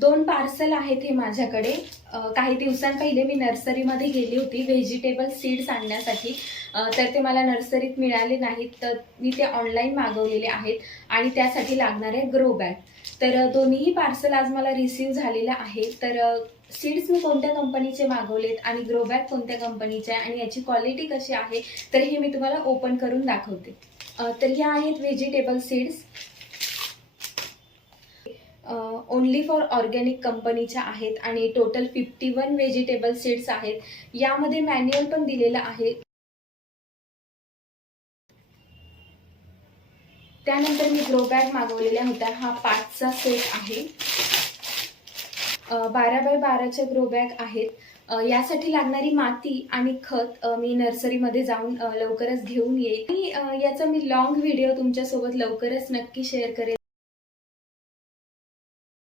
2 parcel आहेत हे माझ्याकडे। काही दिवसांपहिले मी नर्सरीमध्ये गेली होती व्हेजिटेबल सीड्स आणण्यासाठी, तर ते मला नर्सरीत मिळाले नाहीत, तर मी ते ऑनलाईन मागवलेले आहेत आणि त्यासाठी लागणारे ग्रो बॅग। तर दोन्हीही पार्सल आज मला रिसीव्ह झालेलं आहे। तर सीड्स मी कोणत्या कंपनीचे मागवलेत आणि ग्रो बॅग कोणत्या कंपनीचे आहे आणि याची क्वालिटी कशी आहे, तर हे मी तुम्हाला ओपन करून दाखवते। तर ह्या आहेत vegetable seeds, only for organic कंपनीच्या आहेत आणि टोटल 51 व्हेजिटेबल सीड्स आहेत। यामध्ये मॅन्युअल पण दिलेलं आहे। त्यानंतर मी ग्रो बॅग मागवलेल्या होत्या, हा 5चा सेट आहे। 12 बाय 12च्या ग्रो बॅग आहेत। यासाठी लागणारी माती आणि खत मी नर्सरीमध्ये जाऊन लवकरच घेऊन येईल आणि याचा मी लॉंग व्हिडिओ तुमच्यासोबत लवकरच नक्की शेअर करेन।